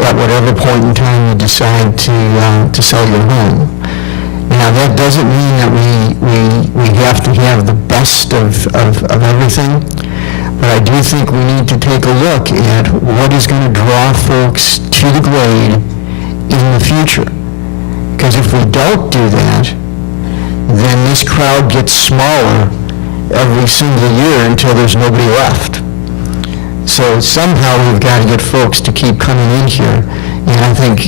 at whatever point in time you decide to sell your home. Now, that doesn't mean that we have to have the best of everything, but I do think we need to take a look at what is going to draw folks to the Glade in the future. Because if we don't do that, then this crowd gets smaller every single year until there's nobody left. So somehow we've got to get folks to keep coming in here. And I think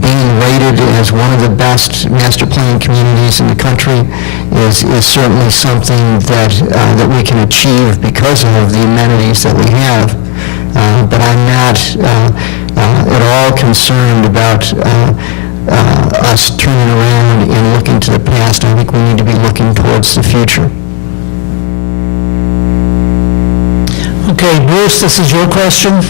being rated as one of the best master plan communities in the country is certainly something that we can achieve because of the amenities that we have. But I'm not at all concerned about us turning around and looking to the past. I think we need to be looking towards the future. Okay, Bruce, this is your question.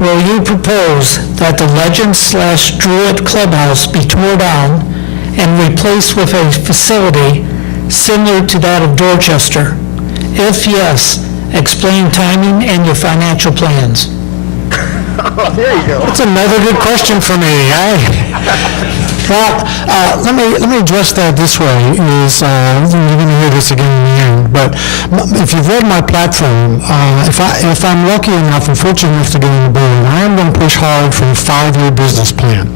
Will you propose that the Legends/Druid Clubhouse be torn down and replaced with a facility similar to that of Dorchester? If yes, explain timing and your financial plans. Oh, there you go. That's another good question for me. Well, let me address that this way. You're going to hear this again in the end, but if you've read my platform, if I'm lucky enough and fortunate enough to get on the board, I am going to push hard for a 5-year business plan.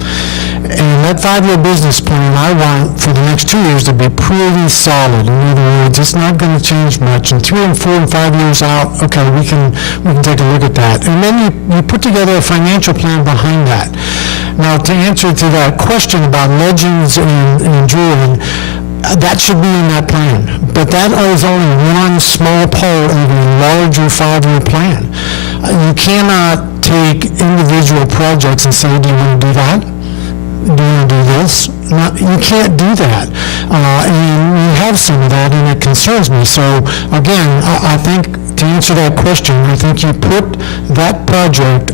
And that 5-year business plan, I want for the next 2 years to be pretty solid. In other words, it's not going to change much. And 3 and 4 and 5 years out, okay, we can take a look at that. And then you put together a financial plan behind that. Now, to answer to that question about Legends and Druid, that should be in that plan. But that is only one small part of a larger 5-year plan. You cannot take individual projects and say, do you want to do that? Do you want to do this? No, you can't do that. And we have some of that, and it concerns me. So, again, I think to answer that question, I think you put that project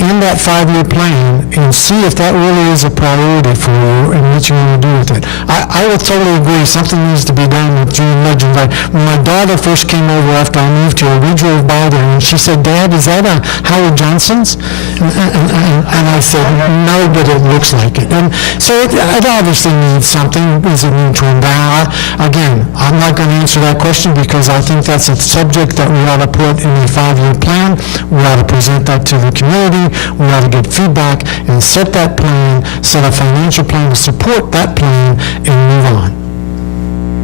in that 5-year plan and see if that really is a priority for you and what you want to do with it. I would totally agree. Something needs to be done with Druid Legends. When my daughter first came over after I moved here, we drove by there and she said, "Dad, is that a Howard Johnson's?" And I said, "No, but it looks like it." And so it obviously needs something. Does it need torn down? Again, I'm not going to answer that question because I think that's a subject that we ought to put in a 5-year plan. We ought to present that to the community. We ought to get feedback and set that plan, set a financial plan to support that plan, and move on.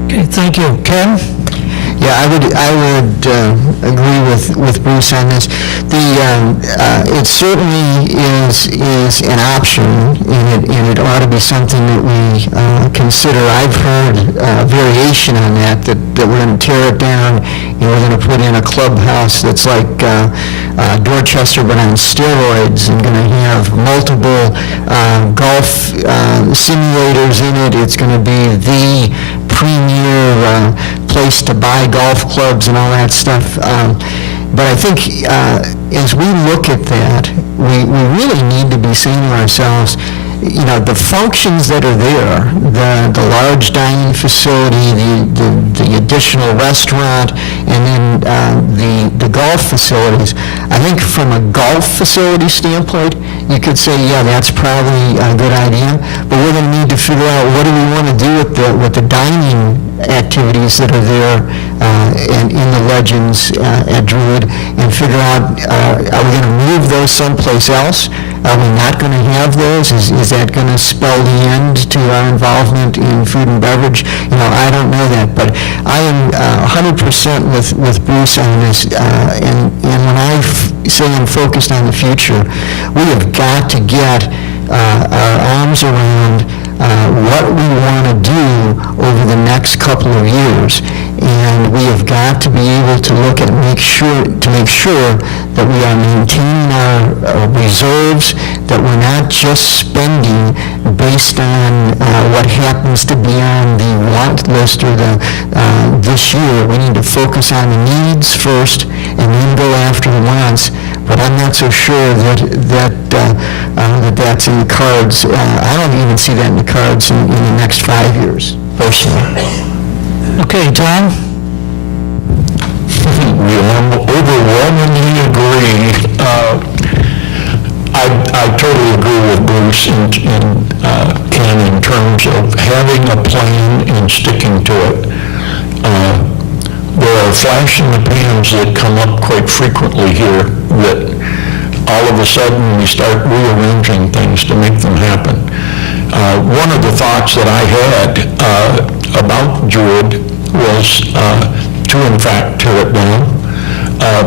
Okay, thank you. Ken? Yeah, I would agree with Bruce on this. It certainly is an option, and it ought to be something that we consider. I've heard variation on that we're going to tear it down and we're going to put in a clubhouse that's like Dorchester but on steroids, and going to have multiple golf simulators in it. It's going to be the premier place to buy golf clubs and all that stuff. But I think as we look at that, we really need to be saying to ourselves, the functions that are there, the large dining facility, the additional restaurant, and then the golf facilities. I think from a golf facility standpoint, you could say, yeah, that's probably a good idea, but we're going to need to figure out what do we want to do with the dining activities that are there and in the Legends at Druid, and figure out, are we going to move those someplace else? Are we not going to have those? Is that going to spell the end to our involvement in food and beverage? I don't know that, but I am 100% with Bruce on this. And when I say I'm focused on the future, we have got to get our arms around what we want to do over the next couple of years, and we have got to be able to look at make sure that we are maintaining our reserves, that we're not just spending based on what happens to be on the want list or this year. We need to focus on the needs first and then go after the wants. But I'm not so sure that's in the cards. I don't even see that in the cards in the next 5 years, personally. Okay, Tom? We overwhelmingly agree. I totally agree with Bruce and Ken in terms of having a plan and sticking to it. There are flash in the pans that come up quite frequently here that all of a sudden we start rearranging things to make them happen. One of the thoughts that I had about Druid was to in fact tear it down,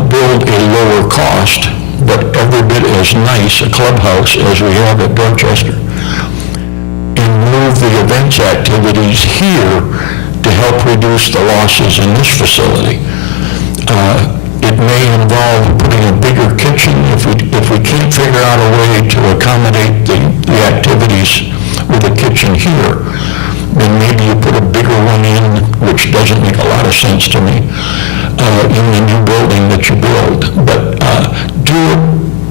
build a lower cost but every bit as nice a clubhouse as we have at Dorchester, and move the events activities here to help reduce the losses in this facility. It may involve putting a bigger kitchen if we can't figure out a way to accommodate the activities with a kitchen here. Then maybe you put a bigger one in, which doesn't make a lot of sense to me, in the new building that you build. But do it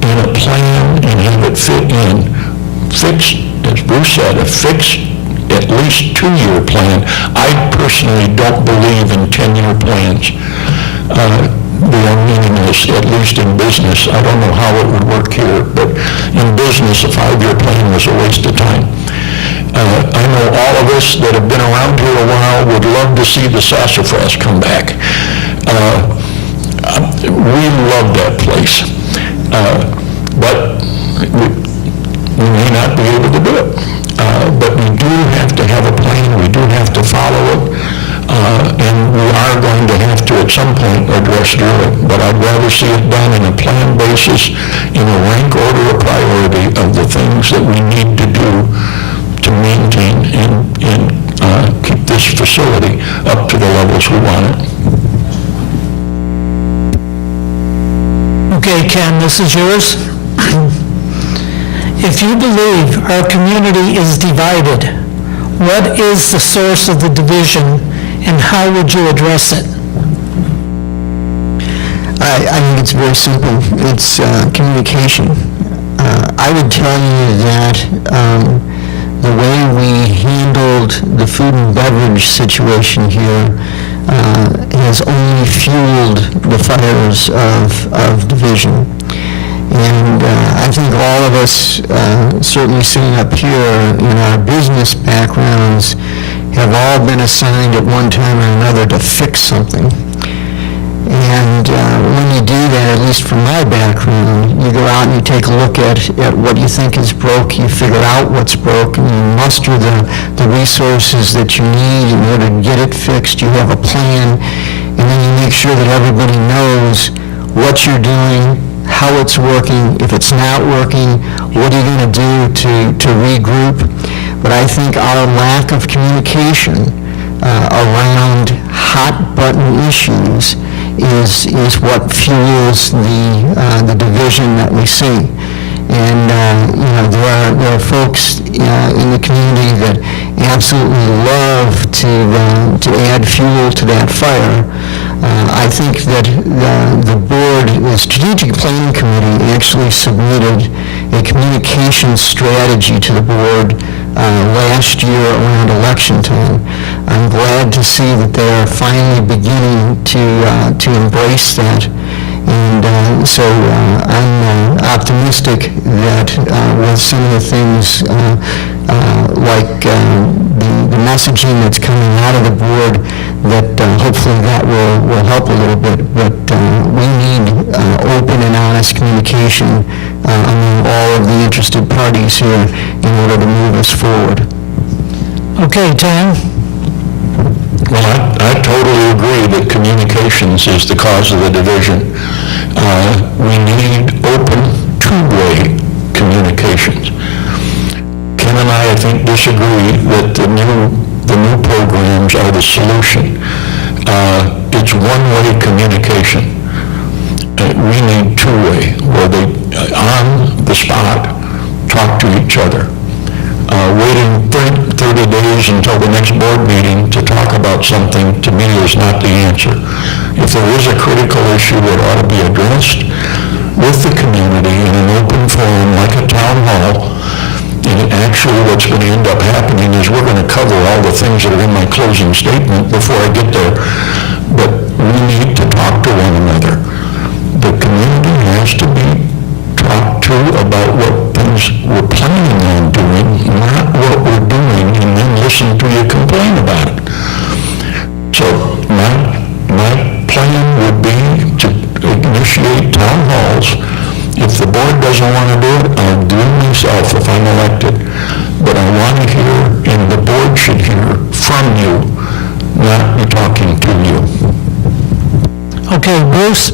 in a plan and have it fit in. Fix, as Bruce said, a fixed at least 2-year plan. I personally don't believe in 10-year plans. They are meaningless, at least in business. I don't know how it would work here, but in business, a 5-year plan was a waste of time. I know all of us that have been around here a while would love to see the sassafras come back. We love that place, but we may not be able to do it. But we do have to have a plan, we do have to follow it, and we are going to have to at some point address Druid, but I'd rather see it done in a plan basis, in a rank order of priority of the things that we need to do to maintain and keep this facility up to the levels we want it. Okay, Ken, this is yours. If you believe our community is divided, what is the source of the division and how would you address it? I think it's very simple. It's communication. I would tell you that the way we handled the food and beverage situation here has only fueled the fires of division. And I think all of us, certainly sitting up here in our business backgrounds, have all been assigned at one time or another to fix something. And when you do that, at least from my background, you go out and you take a look at what you think is broke, you figure out what's broke, and you muster the resources that you need in order to get it fixed. You have a plan, and then you make sure that everybody knows what you're doing, how it's working. If it's not working, what are you going to do to regroup? But I think our lack of communication around hot button issues is what fuels the division that we see. And there are folks in the community that absolutely love to add fuel to that fire. I think that the board, the strategic planning committee, actually submitted a communication strategy to the board last year around election time. I'm glad to see that they are finally beginning to embrace that. And so I'm optimistic that with some of the things like the messaging that's coming out of the board, that hopefully that will help a little bit. But we need open and honest communication among all of the interested parties here in order to move us forward. Okay, Tom? Well, I totally agree that communications is the cause of the division. We need open, two-way communications. Ken and I think, disagree that the new programs are the solution. It's one-way communication. We need two-way, where they, on the spot, talk to each other. Waiting 30 days until the next board meeting to talk about something, to me, is not the answer. If there is a critical issue that ought to be addressed with the community in an open forum like a town hall, and actually what's going to end up happening is we're going to cover all the things that are in my closing statement before I get there. But we need to talk to one another. The community has to be talked to about what things things we're planning on doing, not what we're doing, and then listen to you complain about it. So my plan would be to initiate town halls. If the board doesn't want to do it, I'll do it myself if I'm elected. But I want to hear, and the board should hear from you, not be talking to you. Okay, Bruce?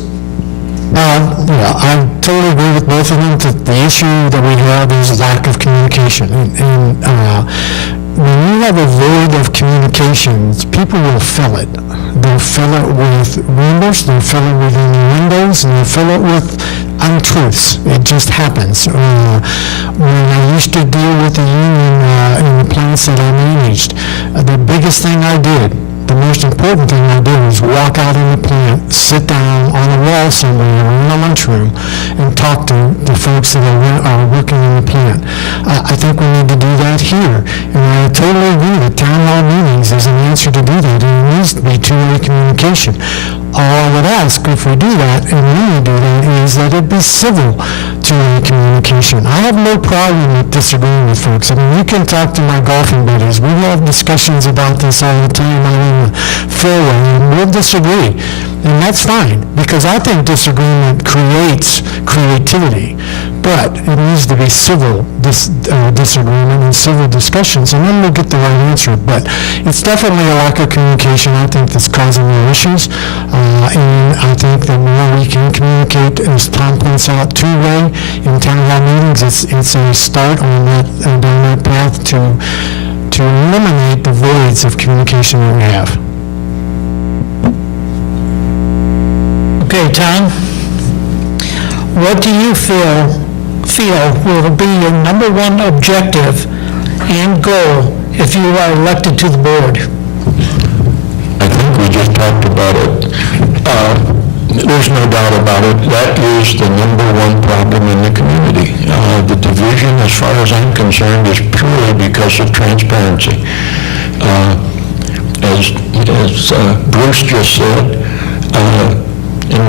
I totally agree with both of them. The issue that we have is lack of communication. And when you have a void of communications, people will fill it. They'll fill it with rumors, they'll fill it with innuendos, and they'll fill it with untruths. It just happens. When I used to deal with the union in the plants that I managed, the biggest thing I did, the most important thing I did was walk out in the plant, sit down on a wall somewhere in the lunchroom, and talk to the folks that are working in the plant. I think we need to do that here. And I totally agree that town hall meetings is an answer to do that, and it needs to be two-way communication. All I would ask, if we do that, and when we do that, is that it be civil two-way communication. I have no problem with disagreeing with folks. I mean, you can talk to my golfing buddies. We have discussions about this all the time out in the fairway, and we'll disagree. And that's fine, because I think disagreement creates creativity. But it needs to be civil disagreement and civil discussions, and then we'll get the right answer. But it's definitely a lack of communication, I think, that's causing the issues. And I think the more we can communicate, as Tom points out, two-way in town hall meetings, it's a start on down that path to eliminate the voids of communication that we have. Okay, Tom, what do you feel will be your number one objective and goal if you are elected to the board? I think we just talked about it. There's no doubt about it. That is the number one problem in the community. The division, as far as I'm concerned, is purely because of transparency. As Bruce just said, and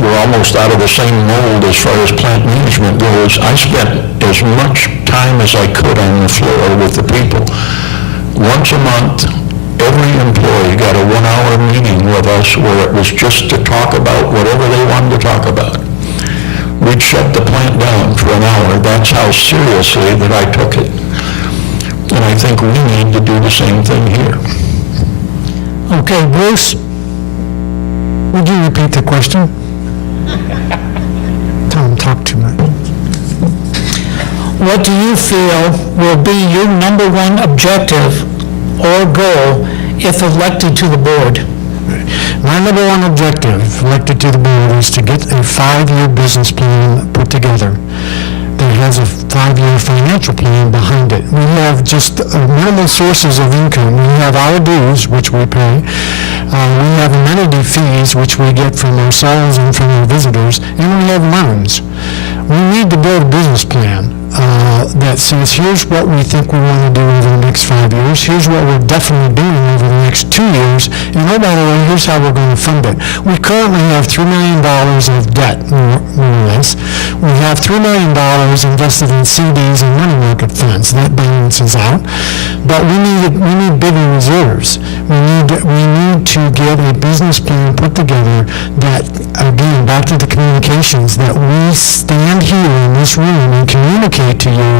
we're almost out of the same mold as far as plant management goes. I spent as much time as I could on the floor with the people. Once a month, every employee got a 1-hour meeting with us where it was just to talk about whatever they wanted to talk about. We'd shut the plant down for an hour. That's how seriously that I took it. And I think we need to do the same thing here. Okay, Bruce, would you repeat the question? Tom, talk too much. What do you feel will be your number one objective or goal if elected to the board? My number one objective, elected to the board, is to get a 5-year business plan put together that has a 5-year financial plan behind it. We have just minimal sources of income. We have our dues, which we pay. We have amenity fees, which we get from ourselves and from our visitors, and we have loans. We need to build a business plan that says, here's what we think we want to do over the next 5 years, here's what we're definitely doing over the next 2 years, and oh, by the way, here's how we're going to fund it. We currently have $3 million of debt, more or less. We have $3 million invested in CDs and money market funds. That balances out. But we need bigger reserves. We need to get a business plan put together that, again, back to the communications, that we stand here in this room and communicate to you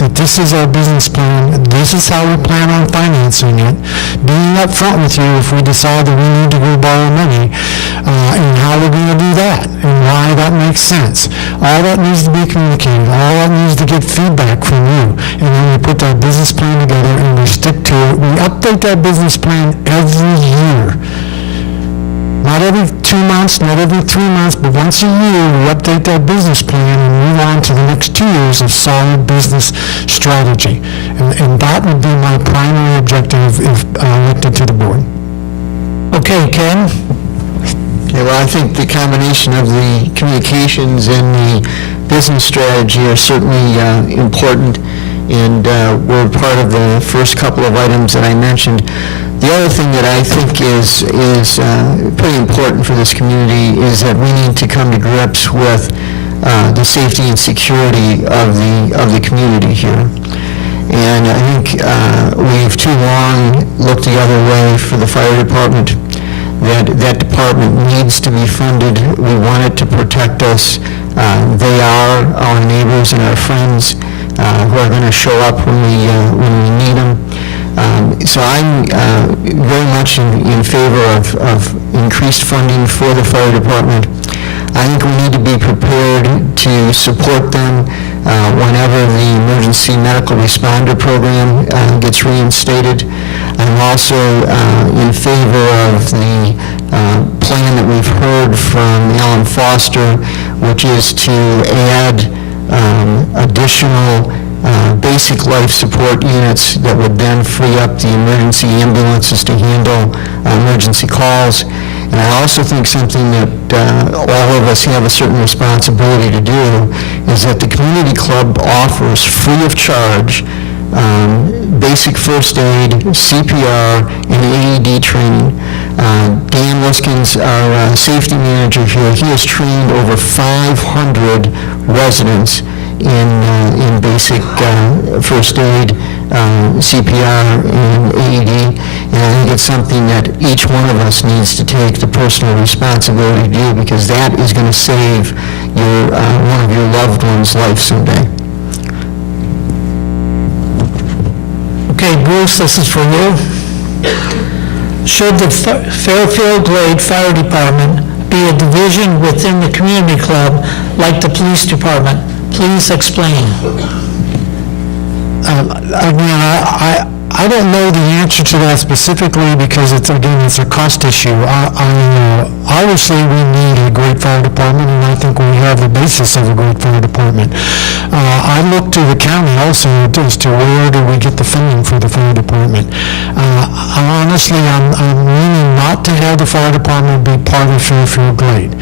that this is our business plan, this is how we plan on financing it, being upfront with you if we decide that we need to go borrow money, and how we're going to do that, and why that makes sense. All that needs to be communicated. All that needs to get feedback from you. And then we put that business plan together and we stick to it. We update that business plan every year. Not every 2 months, not every 3 months, but once a year, we update that business plan and move on to the next 2 years of solid business strategy. And that would be my primary objective if elected to the board. Okay, Ken? Yeah, well, I think the combination of the communications and the business strategy are certainly important, and we're part of the first couple of items that I mentioned. The other thing that I think is pretty important for this community is that we need to come to grips with the safety and security of the community here. And I think we've too long looked the other way for the fire department. That department needs to be funded. We want it to protect us. They are our neighbors and our friends who are going to show up when we need them. So I'm very much in favor of increased funding for the fire department. I think we need to be prepared to support them whenever the emergency medical responder program gets reinstated. I'm also in favor of the plan that we've heard from Alan Foster, which is to add additional basic life support units that would then free up the emergency ambulances to handle emergency calls. And I also think something that all of us have a certain responsibility to do is that the community club offers free of charge basic first aid, CPR, and AED training. Dan Liskins, our safety manager here, he has trained over 500 residents in basic first aid, CPR, and AED, and I think it's something that each one of us needs to take the personal responsibility to do, because that is going to save your one of your loved ones' life someday. Okay, Bruce, this is for you. Should the Fairfield Glade Fire Department be a division within the community club like the police department? Please explain. Again, I don't know the answer to that specifically because it's a cost issue. Obviously, we need a great fire department, and I think we have the basis of a great fire department. I look to the county also as to where do we get the funding for the fire department. Honestly, I'm leaning not to have the fire department be part of Fairfield Glade.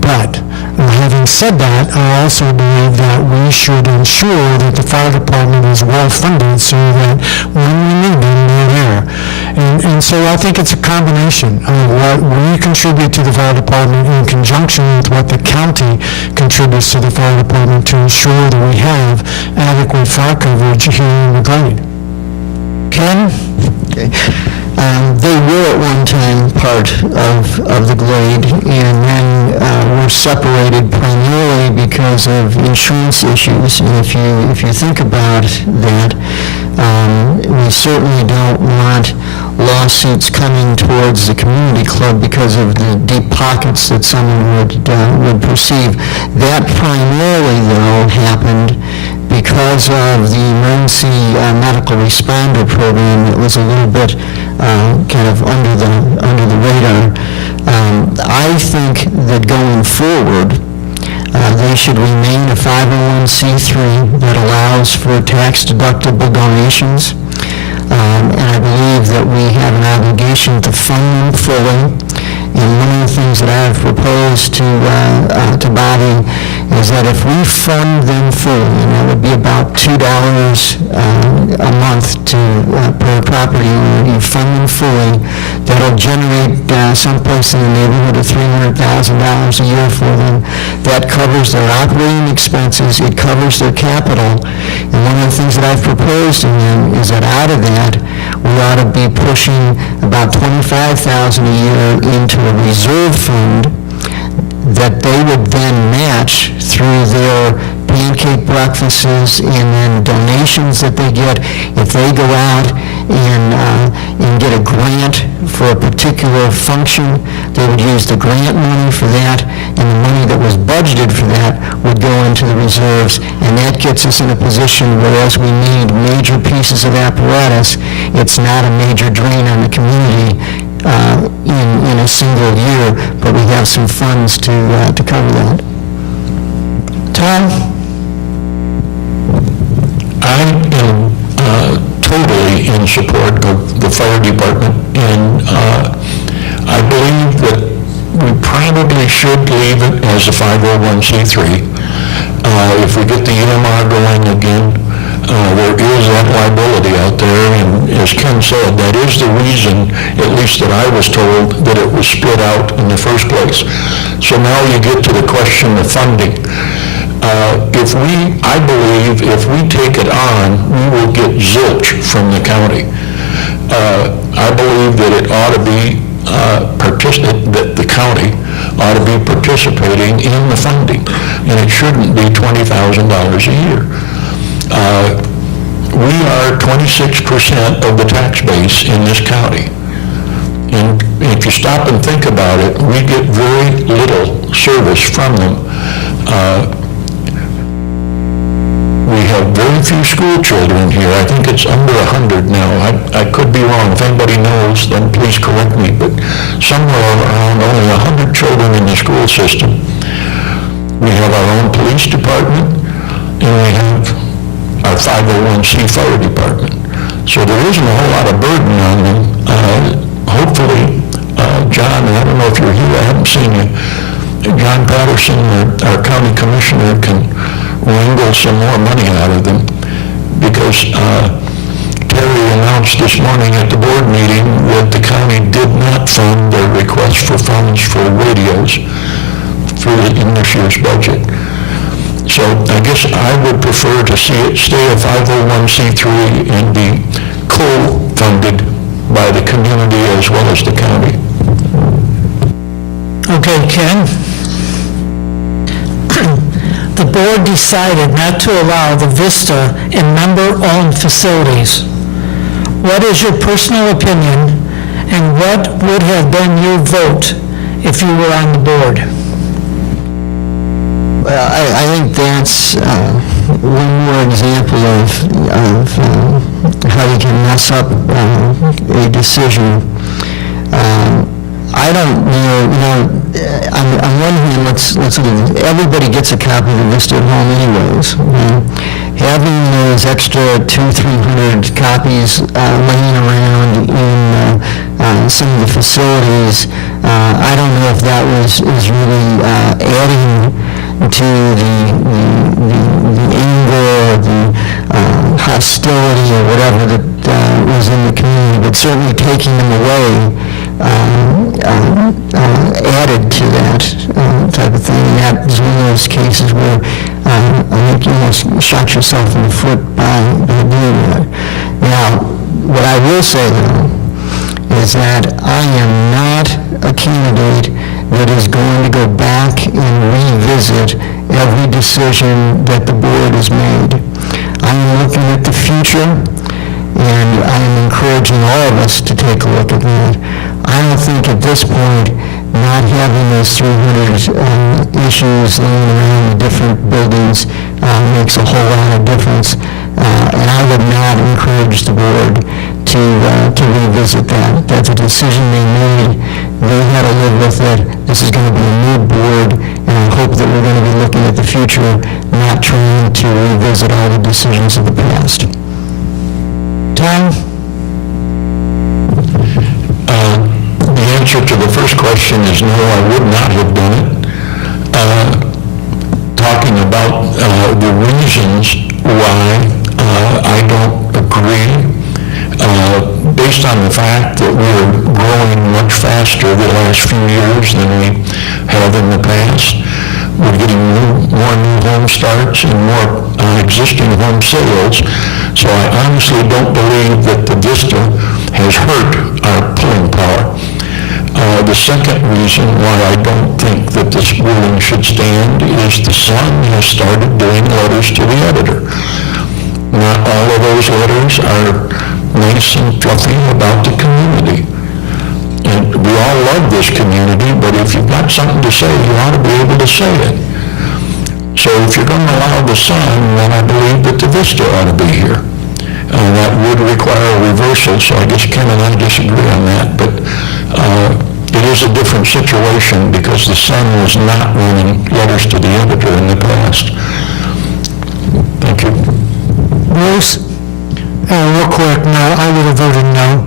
But having said that, I also believe that we should ensure that the fire department is well funded so that when we need them, they're there. And so I think it's a combination of what we contribute to the fire department in conjunction with what the county contributes to the fire department to ensure that we have adequate fire coverage here in the Glade. Ken? Okay. They were at one time part of the Glade, and then were separated primarily because of insurance issues. And if you think about that, we certainly don't want lawsuits coming towards the community club because of the deep pockets that someone would perceive. That primarily, though, happened because of the emergency medical responder program that was a little bit kind of under the radar. I think that going forward, they should remain a 501c3 that allows for tax-deductible donations. And I believe that we have an obligation to fund them fully. And one of the things that I have proposed to Bobby is that if we fund them fully, and that would be about $2 a month per property owner, you fund them fully, that'll generate someplace in the neighborhood of $300,000 a year for them. That covers their operating expenses, it covers their capital. And one of the things that I've proposed to him is that out of that, we ought to be pushing about $25,000 a year into a reserve fund that they would then match through their pancake breakfasts and then donations that they get. If they go out and get a grant for a particular function, they would use the grant money for that, and the money that was budgeted for that would go into the reserves, and that gets us in a position where as we need major pieces of apparatus, it's not a major drain on the community in a single year, but we have some funds to cover that. Tom? I am totally in support of the fire department, and I believe that we probably should leave it as a 501c3. If we get the EMR going again, There is that liability out there, and as Ken said, that is the reason, at least that I was told, that it was split out in the first place. So now you get to the question of funding. I believe if we take it on, we will get zilch from the county. I believe that it ought to be that the county ought to be participating in the funding, and it shouldn't be $20,000 a year. We are 26% of the tax base in this county. And if you stop and think about it, we get very little service from them. We have very few school children here. I think it's under 100 now. I could be wrong. If anybody knows, then please correct me. But somewhere around only 100 children in the school system. We have our own police department, and we have our 501c fire department. So there isn't a whole lot of burden on them. Hopefully, John, I don't know if you're here, I haven't seen you. John Patterson, our county commissioner, can wrangle some more money out of them, because Terry announced this morning at the board meeting that the county did not fund their request for funds for radios in this year's budget. So I guess I would prefer to see it stay a 501c3 and be co-funded by the community as well as the county. Okay, Ken? The board decided not to allow the Vista in member-owned facilities. What is your personal opinion, and what would have been your vote if you were on the board? Well, I think that's one more example of how you can mess up a decision. I don't know, on one hand, let's look at this. Everybody gets a copy of the Vista at home anyways. Having those extra 200-300 copies laying around in some of the facilities, I don't know if that is really adding to the anger, the hostility, or whatever that was in the community, but certainly taking them away added to that type of thing. And that is one of those cases where I think you almost shot yourself in the foot by doing that. Now, what I will say, though, is that I am not a candidate that is going to go back and revisit every decision that the board has made. I am looking at the future, and I am encouraging all of us to take a look at that. I don't think at this point, not having those 300 issues laying around the different buildings makes a whole lot of difference. And I would not encourage the board to revisit that. That's a decision they made. They had to live with it. This is going to be a new board, and I hope that we're going to be looking at the future, not trying to revisit all the decisions of the past. Tom? The answer to the first question is no, I would not have done it. Talking about the reasons why I don't agree, based on the fact that we're growing much faster the last few years than we have in the past. We're getting more new home starts and more existing home sales. So I honestly don't believe that the Vista has hurt our pulling power. The second reason why I don't think that this ruling should stand is the Sun has started doing letters to the editor. Not all of those letters are nice and fluffy about the community. And we all love this community, but if you've got something to say, you ought to be able to say it. So if you're going to allow the Sun, then I believe that the Vista ought to be here. That would require a reversal, so I guess Ken and I disagree on that, but it is a different situation because the Sun was not running letters to the editor in the past. Thank you. Bruce? Real quick, no, I would have voted no,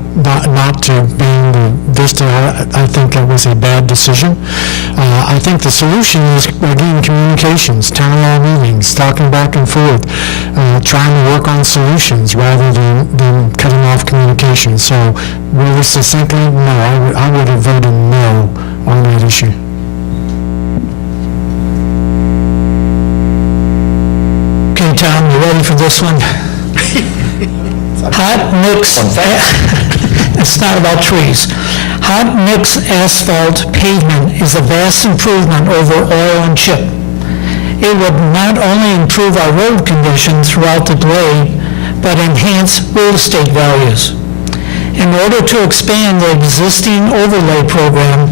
not to being the Vista. I think it was a bad decision. I think the solution is, again, communications, town hall meetings, talking back and forth, trying to work on solutions rather than cutting off communication. So really succinctly, no, I would have voted no on that issue. Okay, Tom, you ready for this one? Hot mix, it's not about trees. Hot mix asphalt pavement is a vast improvement over oil and chip. It would not only improve our road conditions throughout the glade, but enhance real estate values. In order to expand the existing overlay program,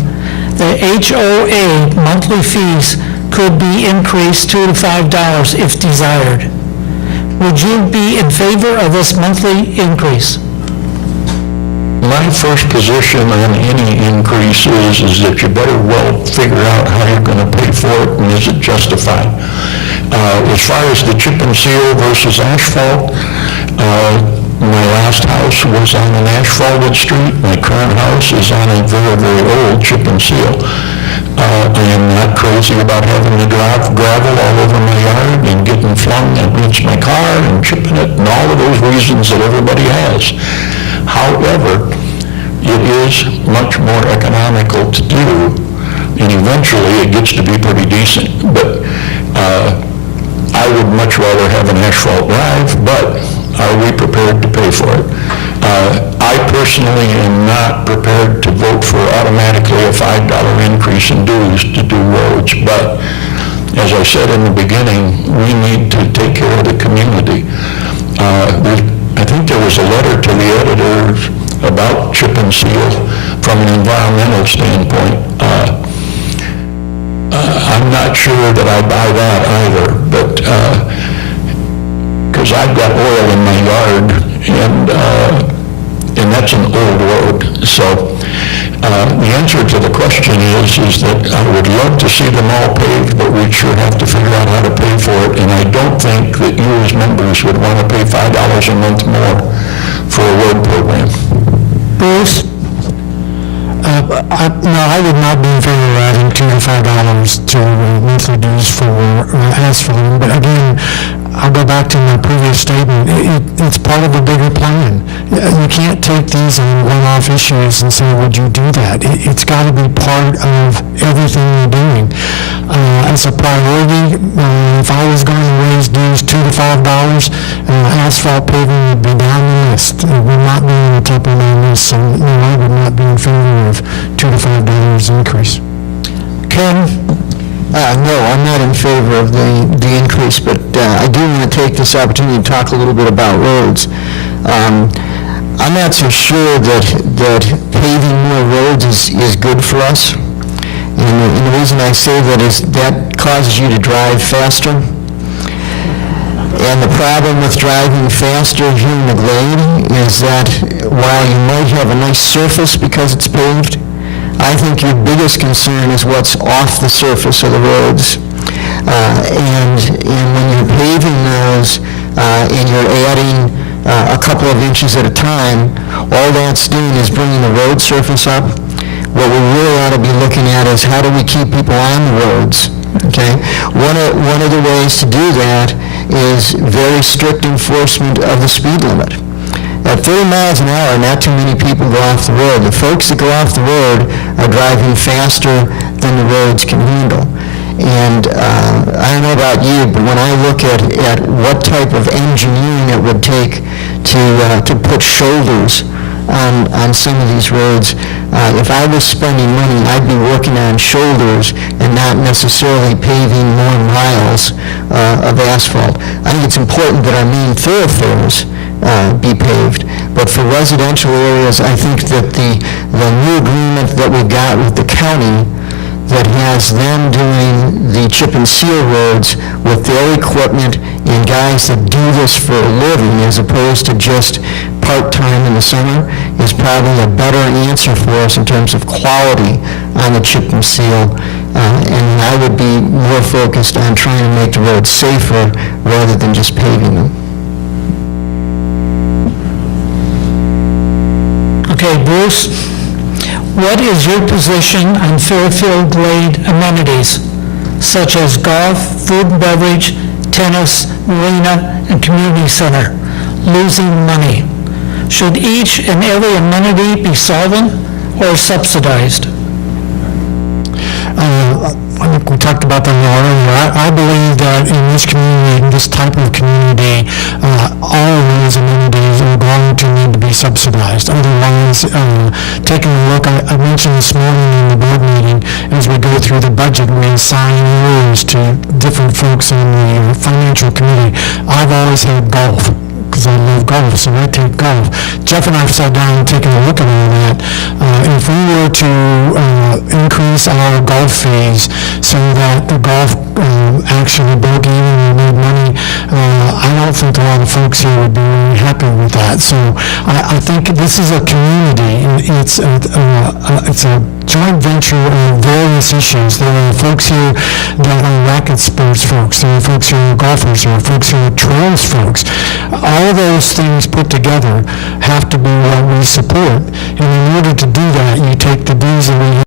the HOA monthly fees could be increased $2 to $5 if desired. Would you be in favor of this monthly increase? My first position on any increase is that you better well figure out how you're going to pay for it and is it justified. As far as the chip and seal versus asphalt, my last house was on an asphalted street. My current house is on a very, very old chip and seal. I am not crazy about having to drive gravel all over my yard and getting flung against my car and chipping it and all of those reasons that everybody has. However, it is much more economical to do, and eventually it gets to be pretty decent. But I would much rather have an asphalt drive, but are we prepared to pay for it? I personally am not prepared to vote for automatically a $5 increase in dues to do roads, but as I said in the beginning, we need to take care of the community. I think there was a letter to the editors about chip and seal from an environmental standpoint. I'm not sure that I buy that either, but because I've got oil in my yard, and that's an old road. So the answer to the question is that I would love to see them all paved, but we'd sure have to figure out how to pay for it. And I don't think that you as members would want to pay $5 a month more for a road program. Bruce? No, I would not be in favor of adding $2 to $5 to monthly dues for asphalt. But again, I'll go back to my previous statement. It's part of a bigger plan. You can't take these on one-off issues and say, would you do that? It's got to be part of everything you're doing. As a priority, if I was going to raise dues $2 to $5, asphalt paving would be down the list. It would not be on the top of my list, so no, I would not be in favor of $2 to $5 increase. Ken? No, I'm not in favor of the increase, but I do want to take this opportunity to talk a little bit about roads. I'm not so sure that paving more roads is good for us. And the reason I say that is that causes you to drive faster. And the problem with driving faster here in the Glade is that while you might have a nice surface because it's paved, I think your biggest concern is what's off the surface of the roads. And when you're paving those and you're adding a couple of inches at a time, all that's doing is bringing the road surface up. What we really ought to be looking at is how do we keep people on the roads, okay? One of the ways to do that is very strict enforcement of the speed limit. At 30 miles an hour, not too many people go off the road. The folks that go off the road are driving faster than the roads can handle. And I don't know about you, but when I look at what type of engineering it would take to put shoulders on some of these roads, if I was spending money, I'd be working on shoulders and not necessarily paving more miles of asphalt. I think it's important that our main thoroughfares be paved, but for residential areas, I think that the new agreement that we've got with the county that has them doing the chip and seal roads with their equipment and guys that do this for a living as opposed to just part-time in the summer is probably a better answer for us in terms of quality on the chip and seal. And I would be more focused on trying to make the roads safer rather than just paving them. Okay, Bruce, What is your position on Fairfield Glade amenities, such as golf, food and beverage, tennis, marina, and community center, losing money? Should each and every amenity be solvent or subsidized? I think we talked about that earlier. I believe that in this community, in this type of community, all of these amenities are going to need to be subsidized. Otherwise, taking a look, I mentioned this morning in the board meeting, as we go through the budget, we assign roles to different folks on the financial committee. I've always had golf, because I love golf, so I take golf. Jeff and I have sat down and taken a look at all that. If we were to increase our golf fees so that the golf actually broke even and made money, I don't think a lot of folks here would be really happy with that. So I think this is a community. It's a joint venture on various issues. There are folks here that are racket sports folks. There are folks who are golfers. There are folks who are trails folks. All those things put together have to be what we support. And in order to do that, you take the dues that we